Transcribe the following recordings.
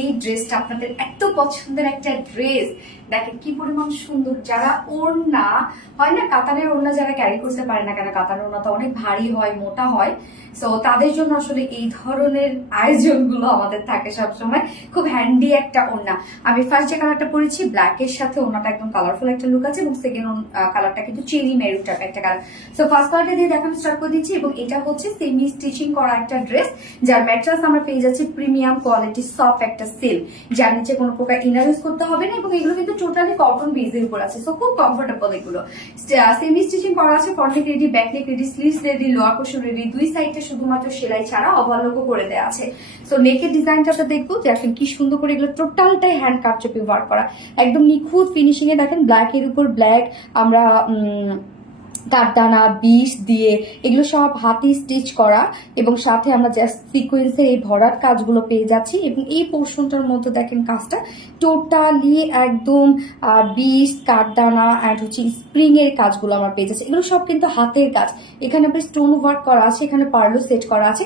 এই ড্রেসটা আপনাদের এত পছন্দের একটা ড্রেস, দেখেন কি পরিমাণ সুন্দর। যারা ওড়না হয় না, কাতানের ওড়না যারা ক্যারি করতে পারে না, কেন কাতানের ওড়না তো অনেক ভারী হয়, মোটা হয়, সো তাদের জন্য আসলে এই ধরনের আয়োজনগুলো আমাদের থাকে সবসময়। খুব হ্যান্ডি একটা ওড়না। আমি ফার্স্ট যে কালারটা পরেছি ব্ল্যাকের সাথে, ওড়নাটা একদম কালারফুল একটা লুক আছে, এবং সেকেন্ড কালারটা কিন্তু চেরি মেরুন টাইপ একটা কালার। সো ফার্স্ট কালারটা দিয়ে দেখানো স্টার্ট করে দিচ্ছি, এবং এটা হচ্ছে সেমি স্টিচিং করা একটা ড্রেস, যার ম্যাটেরিয়ালস আমরা পেয়ে যাচ্ছি প্রিমিয়াম কোয়ালিটি সফট একটা সিল্ক, যার নিচে কোনো প্রকার ইনার ইউজ করতে হবে না, এবং এগুলো কিন্তু টোটালি কটন বেজের উপর আছে, সো খুব কমফোর্টেবল। এগুলো সেমি স্টিচিং করা আছে, ফ্রন্ট নেক ready, back neck ready, sleeves ready, lower portion ready, দুই সাইডে শুধুমাত্র সেলাই ছাড়া ওভারলকও করে দেওয়া আছে। সো নেকের ডিজাইনটাতে দেখবো যে এখন কি সুন্দর করে এগুলো টোটালটাই হ্যান্ড কারচুপি ওয়ার্ক করা, একদম নিখুঁত ফিনিশিং এ। দেখেন ব্ল্যাক এর উপর ব্ল্যাক আমরা কাঠদানা বিষ দিয়ে এগুলো সব হাতি স্টিচ করা, এবং সাথে আমরা জাস্ট সিকোয়েন্সের এই ভরাট কাজগুলো পেয়ে যাচ্ছি। এবং এই পোর্শনটার মধ্যে দেখেন কাজটা টোটালি একদম বিষ, কাঠদানা অ্যান্ড হচ্ছে স্প্রিং এর কাজগুলো আমরা পেয়ে যাচ্ছি। এগুলো সব কিন্তু হাতের কাজ, এখানে আপনার স্টোন ওয়ার্ক করা আছে, এখানে পার্লো সেট করা আছে,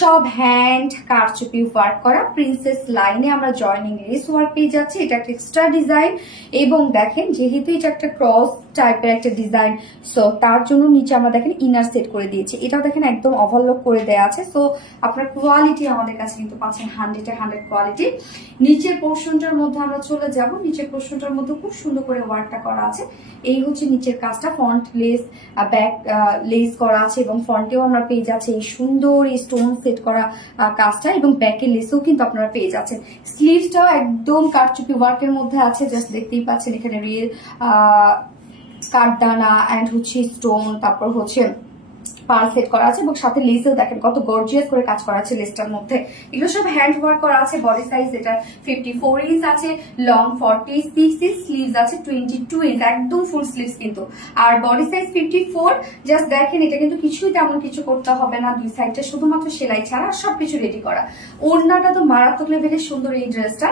সব হ্যান্ড কারচুপি ওয়ার্ক করা। প্রিন্সেস লাইনে আমরা জয়নিং লেস ওয়ার্ক পেয়ে যাচ্ছি, এটা একটা এক্সট্রা ডিজাইন। এবং দেখেন যেহেতু এটা একটা ক্রস টাইপের একটা ডিজাইন, সো তার জন্য নিচে আমরা দেখেন ইনার সেট করে দিয়েছি, এটাও দেখেন একদম ওভারলক করে দেওয়া আছে। সো আপনার কোয়ালিটি আমাদের কাছে কিন্তু পাচ্ছেন 100 কোয়ালিটি। নিচের পোর্শনটার মধ্যে আমরা চলে যাব, নিচের পোর্শনটার মধ্যে খুব সুন্দর করে ওয়ার্কটা করা আছে। এই হচ্ছে নিচের কাজটা, ফ্রন্ট লেস ব্যাক লেস করা আছে, এবং ফ্রন্টেও আমরা পেয়ে যাচ্ছি এই সুন্দর এই স্টোন সেট করা কাজটা, এবং ব্যাকের লেসও কিন্তু আপনারা পেয়ে যাচ্ছেন। স্লিভসটাও একদম কারচুপি ওয়ার্কের মধ্যে আছে, জাস্ট দেখতেই পাচ্ছেন এখানে রিয়েল কাঠদানা অ্যান্ড হচ্ছে স্টোন, তারপর হচ্ছে পার সেট করা আছে, এবং সাথে লেসেও দেখেন কত গর্জিয়াস করে কাজ করা আছে লেসটার মধ্যে। এগুলো সব হ্যান্ড ওয়ার্ক করা আছে। বডি সাইজ এটা 54 ইঞ্চ আছে, লং 46 ইঞ্চ, স্লিভস আছে 22 ইঞ্চ, একদম ফুল স্লিভস কিন্তু। আর বডি সাইজ 54। জাস্ট দেখেন এটা কিন্তু কিছুই তেমন কিছু করতে হবে না, দুই সাইডটা শুধুমাত্র সেলাই ছাড়া সবকিছু রেডি করা। ওড়নাটা তো মারাত্মক লেভেলের সুন্দর এই ড্রেসটা,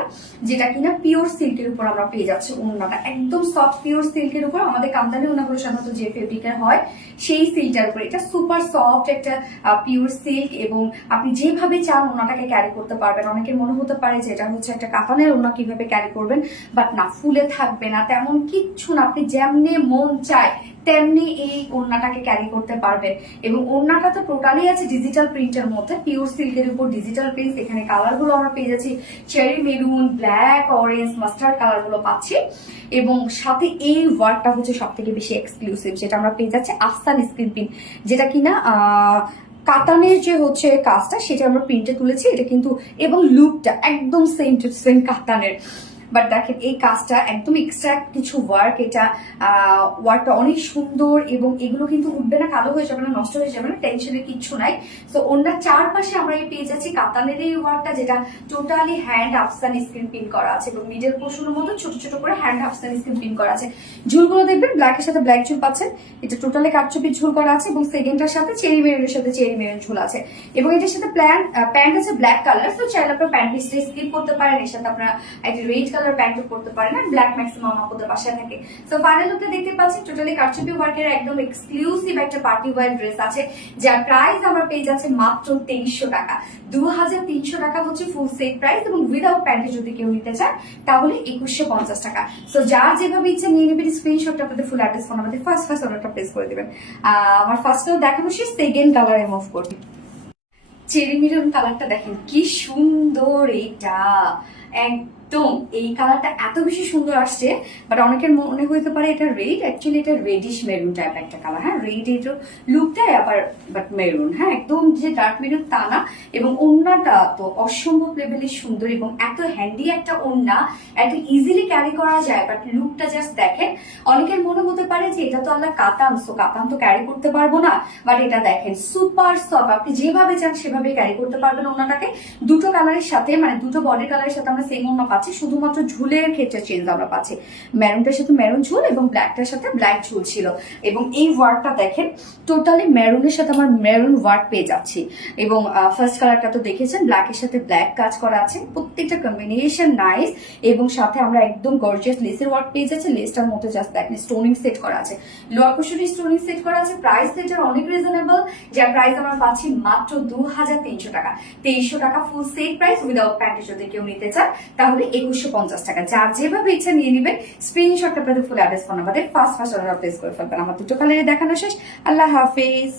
যেটা কিনা পিওর সিল্কের উপর আমরা পেয়ে যাচ্ছি। ওড়নাটা একদম সফট পিওর সিল্কের উপর, আমাদের কামদানি ওড়নাগুলো সাধারণত যে ফেব্রিকের হয় সেই সিল্কটার উপর, এটা সুপার সফট একটা পিওর সিল্ক, এবং আপনি যেভাবে চান ওনাটাকে ক্যারি করতে পারবেন। অনেকের মনে হতে পারে যে এটা হচ্ছে একটা কাতানের ওনা, কিভাবে ক্যারি করবেন, বাট না, ফুলে থাকবে না, তেমন কিচ্ছু না, আপনি যেমনি মন চায় তেমনি এই ওড়নাটাকে ক্যারি করতে পারবেন। এবং ওড়নাটা তো টোটালি আছে ডিজিটাল প্রিন্টের মধ্যে, পিওর সিল্কের উপর ডিজিটাল প্রিন্ট। এখানে কালার গুলো আমরা পেয়ে যাচ্ছি cherry maroon, black, orange, mustard colour গুলো পাচ্ছি, এবং সাথে এই ওয়ার্কটা হচ্ছে সব থেকে বেশি এক্সক্লুসিভ, যেটা আমরা পেয়ে যাচ্ছি আফসান স্ক্রিন প্রিন্ট, যেটা কিনা কাতানের যে হচ্ছে কাজটা সেটা আমরা প্রিন্টে তুলেছি এটা কিন্তু, এবং লুকটা একদম সেম টু সেম কাতানের। বাট দেখেন এই কাজটা একদম এক্সট্রা কিছু ওয়ার্ক, এটা ওয়ার্কটা অনেক সুন্দর, এবং এগুলো কিন্তু উঠবে না, কালো হয়ে যাবে না, নষ্ট হয়ে যাবে না, টেনশনের কিচ্ছু নাই। তো ওনার চারপাশে আমরা এই পেয়ে যাচ্ছি কাতানের এই ওয়ার্কটা, যেটা টোটালি হ্যান্ড আফসান স্ক্রিন প্রিন্ট করা আছে, এবং মিডল পোর্শনের মধ্যে ছোট ছোট করে হ্যান্ড আফসান স্ক্রিন প্রিন্ট করা আছে। ঝুলগুলো দেখবেন ব্ল্যাকের সাথে ব্ল্যাক ঝুল পাচ্ছেন, এটা টোটালি কাটচুপি ঝুল করা আছে, এবং সেকেন্ডটার সাথে চেরি মেরুনের সাথে চেরি মেরুন ঝুল আছে, এবং এটার সাথে প্যান্ট আছে ব্ল্যাক কালার। তো চাইলে আপনার প্যান্ট পিসটা স্কিপ করতে পারেন, এর সাথে আপনারা একটা রেড কালার প্যান্ট করতে পারেন, আর ব্ল্যাক ম্যাক্সিমাম আপনাদের বাসায় থাকে। সো ফাইনাল লুকটা দেখতে পাচ্ছেন টোটালি কারচুপি ওয়ার্কের একদম এক্সক্লুসিভ একটা পার্টি ওয়্যার ড্রেস আছে, যার প্রাইস আমরা পেয়ে যাচ্ছে মাত্র 2300 টাকা। 2300 টাকা হচ্ছে ফুল সেট প্রাইস, এবং উইদাউট প্যান্টে যদি কেউ নিতে চান তাহলে 2150 টাকা। সো যার যেভাবে ইচ্ছা নিয়ে নেবেন, স্ক্রিনশটটা আপনাদের ফুল অ্যাড্রেস ফোন আমাদের ফার্স্ট অর্ডারটা প্লেস করে দেবেন। আমার ফার্স্টও দেখানো শেষ, সেকেন্ড কালারে মুভ করবে। চেরি মেরুন কালারটা দেখেন কি সুন্দর, এইটা একদম এই কালারটা এত বেশি সুন্দর আসছে, বাট অনেকের মনে হইতে পারে এটা রেড, অ্যাকচুয়ালি এটা রেডিশ মেরুন টাইপ একটা কালার। হ্যাঁ, রেড এর লুকটাই আবার, বাট মেরুন, হ্যাঁ একদম যে ডার্ক মেরুন তা না। এবং ওড়নাটা তো অসম্ভব লেভেলের সুন্দর, এবং এত হ্যান্ডি একটা ওড়না, এত ইজিলি ক্যারি করা যায়। বাট লুকটা জাস্ট দেখেন, অনেকের মনে হতে পারে যে এটা তো আল্লাহ কাতান, সো কাতান তো ক্যারি করতে পারবো না, বাট এটা দেখেন সুপার সফট, আপনি যেভাবে চান সেভাবে ক্যারি করতে পারবেন ওড়নাটাকে। দুটো কালারের সাথে, মানে দুটো বডির কালারের সাথে আমরা সেম ওড়না পাচ্ছি, শুধুমাত্র ঝুলের ক্ষেত্রে চেঞ্জ আমরা পাচ্ছি। মেরুনটার সাথে মেরুন ঝুল, এবং ব্ল্যাকটার সাথে ব্ল্যাক ঝুল ছিল। এবং এই ওয়ার্কটা দেখেন টোটালি মেরুনের সাথে আমরা মেরুন ওয়ার্ক পেয়ে যাচ্ছি, এবং ফার্স্ট কালারটা তো দেখেছেন ব্ল্যাকের সাথে ব্ল্যাক কাজ করা আছে। প্রত্যেকটা কম্বিনেশন নাইস, এবং সাথে আমরা একদম গর্জিয়াস লেসের ওয়ার্ক পেয়ে যাচ্ছে। লেসটার মধ্যে জাস্ট দেখেন স্টোনিং সেট করা আছে, লোয়ার পোর্শনে স্টোনিং সেট করা আছে। প্রাইস এটার অনেক রিজনেবল, যার প্রাইস আমরা পাচ্ছি মাত্র 2300 টাকা। 2300 টাকা full set price without panty. যদি কেউ নিতে চান তাহলে 2150 টাকা। যার যেভাবে ইচ্ছা নিয়ে নেবেন। স্ক্রিনশট আপনাদের ফুল অ্যাড্রেস ফোন নাম্বারে ফার্স্ট অর্ডার প্লেস করে ফেলবেন। আমার দুটো কালারে দেখানো শেষ। আল্লাহ হাফেজ।